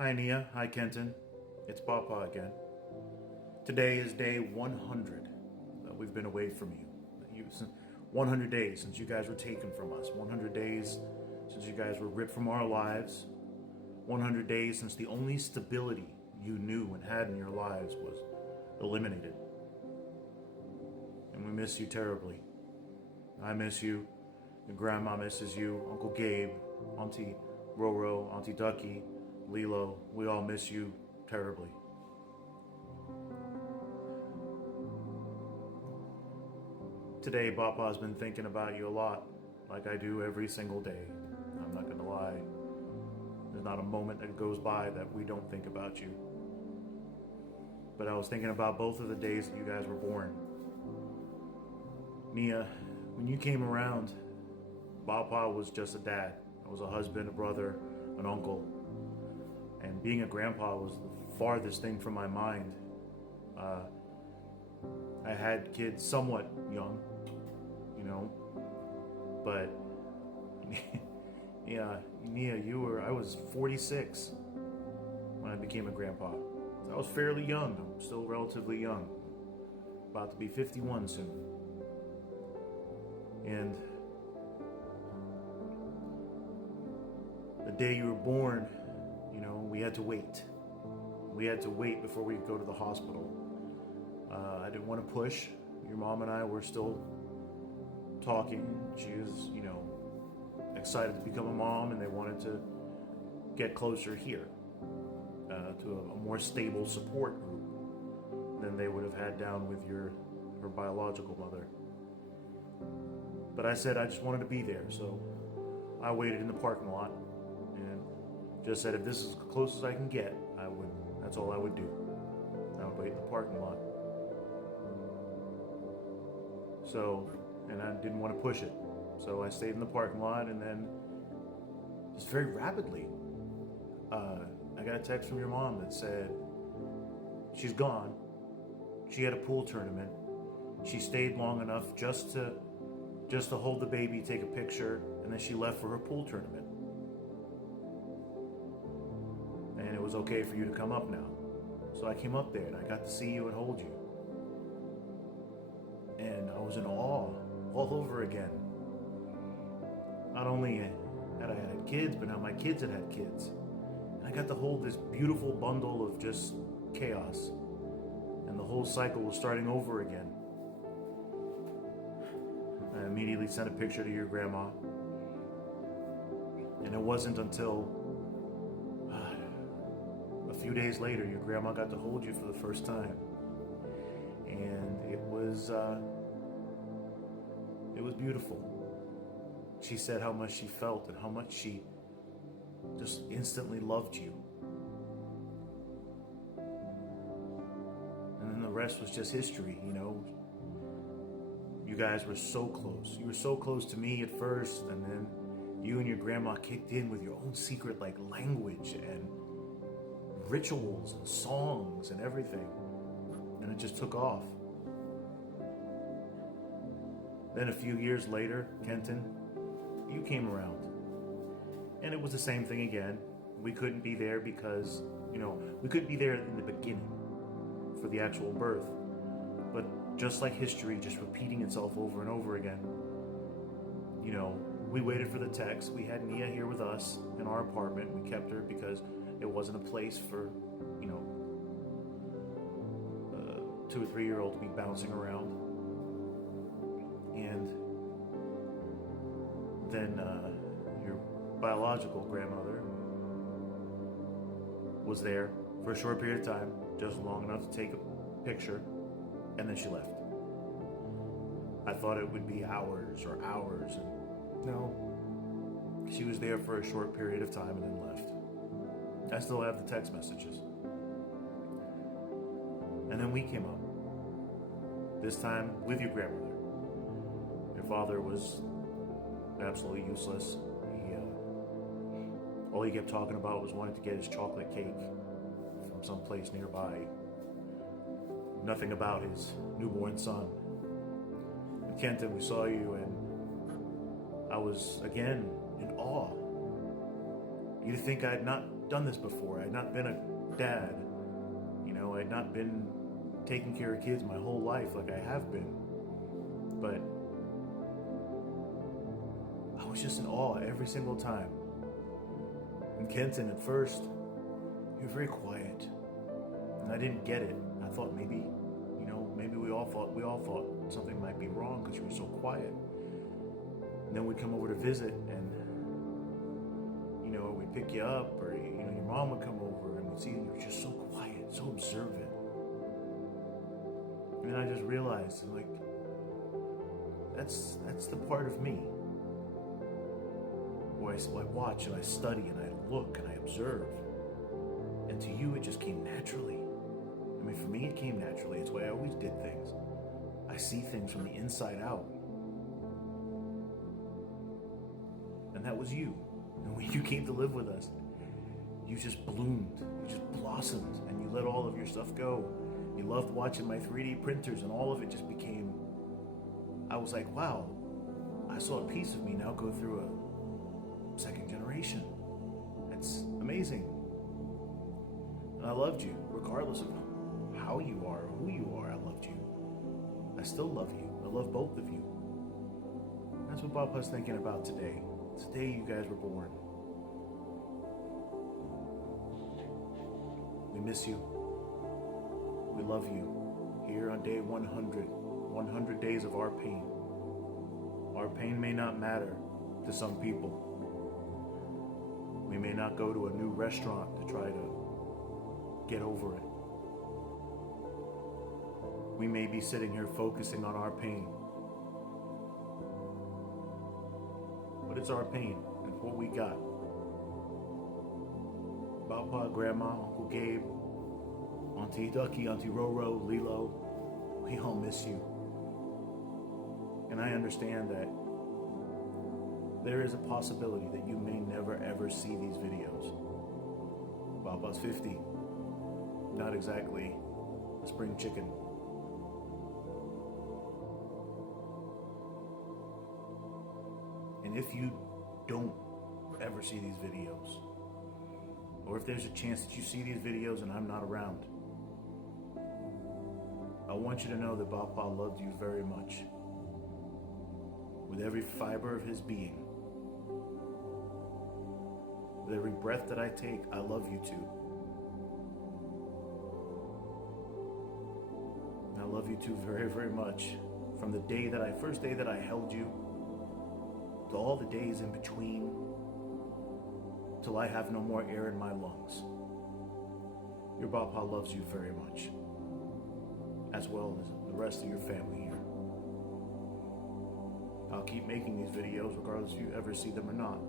Hi Nia, hi Kenton. It's Papa again. Today is day 100 that we've been away from you. 100 days since you guys were taken from us. 100 days since you guys were ripped from our lives. 100 days since the only stability you knew and had in your lives was eliminated. And we miss you terribly. I miss you. Your grandma misses you. Uncle Gabe, Auntie Roro, Auntie Ducky, Lilo, we all miss you terribly. Today, Papa's been thinking about you a lot, like I do every single day. I'm not gonna lie. There's not a moment that goes by that we don't think about you. But I was thinking about both of the days that you guys were born. Nia, when you came around, Papa was just a dad. I was a husband, a brother, an uncle. And being a grandpa was the farthest thing from my mind. I had kids somewhat young, but yeah, Nia, I was 46 when I became a grandpa. So I was fairly young. I'm still relatively young. About to be 51 soon. And the day you were born, we had to wait. We had to wait before we could go to the hospital. I didn't want to push. Your mom and I were still talking. She was, excited to become a mom, and they wanted to get closer here to a more stable support group than they would have had down with her biological mother. But I said I just wanted to be there, so I waited in the parking lot and just said if this is as close as I can get, that's all I would do. I would wait in the parking lot. So, and I didn't want to push it. So I stayed in the parking lot, and then just very rapidly, I got a text from your mom that said she's gone. She had a pool tournament. She stayed long enough just to hold the baby, take a picture, and then she left for her pool tournament. And it was okay for you to come up now. So I came up there and I got to see you and hold you. And I was in awe all over again. Not only had I had kids, but now my kids had kids. And I got to hold this beautiful bundle of just chaos. And the whole cycle was starting over again. I immediately sent a picture to your grandma. And it wasn't until a few days later your grandma got to hold you for the first time. And it was beautiful. She said how much she felt and how much she just instantly loved you. And then the rest was just history, You guys were so close. You were so close to me at first, and then you and your grandma kicked in with your own secret language and rituals and songs and everything. And it just took off. Then a few years later, Kenton, you came around. And it was the same thing again. We couldn't be there because, we couldn't be there in the beginning for the actual birth. But just like history, just repeating itself over and over again, we waited for the text. We had Nia here with us in our apartment. We kept her because it wasn't a place for, a 2 or 3 year old to be bouncing around. And then your biological grandmother was there for a short period of time, just long enough to take a picture, and then she left. I thought it would be hours, and no, she was there for a short period of time and then left. I still have the text messages. And then we came up, this time with your grandmother. Your father was absolutely useless. All he kept talking about was wanting to get his chocolate cake from some place nearby. Nothing about his newborn son. And Kenton, we saw you, and I was again in awe. You'd think I'd not done this before. I had not been a dad. You know, I had not been taking care of kids my whole life like I have been. But I was just in awe every single time. And Kenton, at first, you're very quiet. And I didn't get it. I thought maybe we all thought something might be wrong because you were so quiet. And then we'd come over to visit, and we'd pick you up, or your mom would come over, and we'd see you were just so quiet, so observant. And then I just realized, like, that's the part of me where I watch and I study and I look and I observe. And to you, it just came naturally. I mean, for me, it came naturally. It's the way I always did things. I see things from the inside out. And that was you. And when you came to live with us, you just bloomed. You just blossomed. And you let all of your stuff go. You loved watching my 3D printers, and all of it just became... I was like, wow, I saw a piece of me now go through a second generation. It's amazing. And I loved you, regardless of how you are or who you are. I loved you. I still love you. I love both of you. That's what Bob was thinking about today. Today you guys were born. We miss you. We love you. Here on day 100, 100 days of our pain. Our pain may not matter to some people. We may not go to a new restaurant to try to get over it. We may be sitting here focusing on our pain. But it's our pain. It's what we got. Papa, Grandma, Uncle Gabe, Auntie Ducky, Auntie Roro, Lilo, we all miss you. And I understand that there is a possibility that you may never ever see these videos. Papa's 50. Not exactly a spring chicken. And if you don't ever see these videos, or if there's a chance that you see these videos and I'm not around, I want you to know that Papa loved you very much. With every fiber of his being. With every breath that I take, I love you too. I love you too very, very much. From the first day that I held you, to all the days in between, till I have no more air in my lungs. Your Papa loves you very much, as well as the rest of your family here. I'll keep making these videos regardless if you ever see them or not.